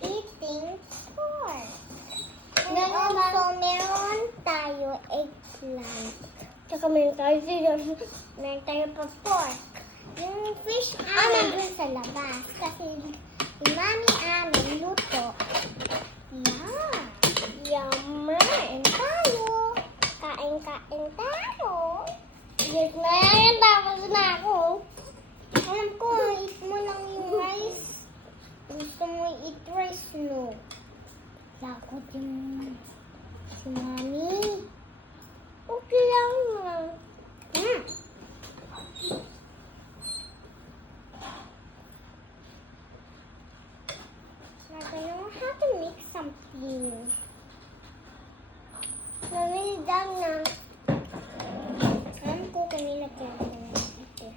eating pork. And also, meron tayo eggplant. Tsaka meron tayo Meron tayo pa pork. Yung fish amin dun sa labas. Kasi yung mami amin luto. Yeah. Yummy. Kain tayo. Kain tayo. Yes na yan. Tapos na ako. Alam ko, eat mo lang yung rice. Gusto mo eat rice, no? Lakot yung si mami. Okay lang. Hmm. Now, I know how to make something. Mami, done na. Alam ko kanina pa ako ito.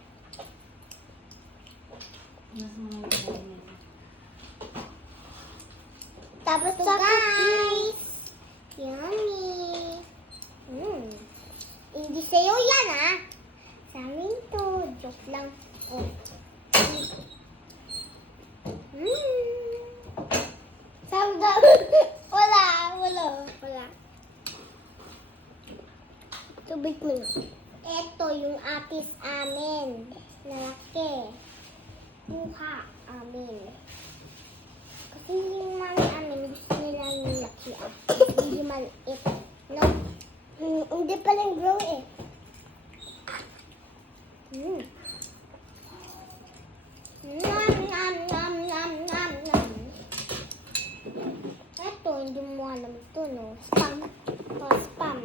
Tapos So, guys, yummy. Hindi sa'yo yan, ah. Sa amin to. Joke lang. Oh. Samda. Wala. Tubig mo na. Ito yung atis amin. Lalaki. Buha amin. Kasi yung mami amin, gusto nila yung laki. Hindi maliit. No? Hindi pa lang grow eh. Nom, nom, nom, nom, nom, nom. Ito, hindi mo alam ito, no? Spam. Oh, spam.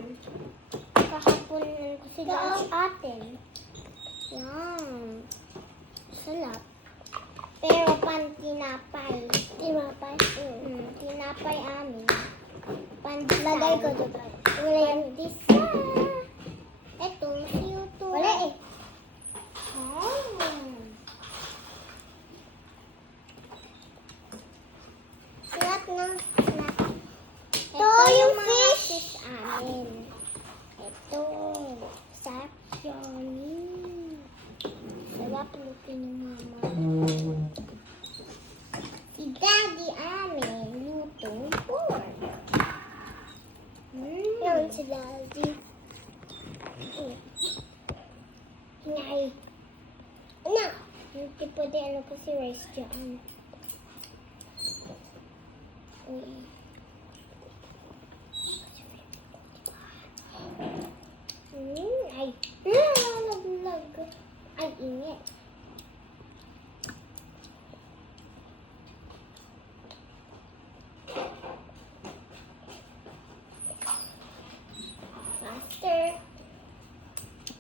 Kahapon ko sila sa atin. Yan. Sarap. Pero pan tinapay. Timapay. Tinapay amin. Lagay ko dito. Pandisa. Ito, siyo to. Wala eh. Lahat ng snack. Ito yung mga fish. amin. Ito. Sarap yun. Sarap lutin ng mama. Si daddy amin, lutong pork. Yan si Daddy. Ngay. Ano? Hindi pwede ano kasi rice dyan. Ay. Nalaglag. Ay, init.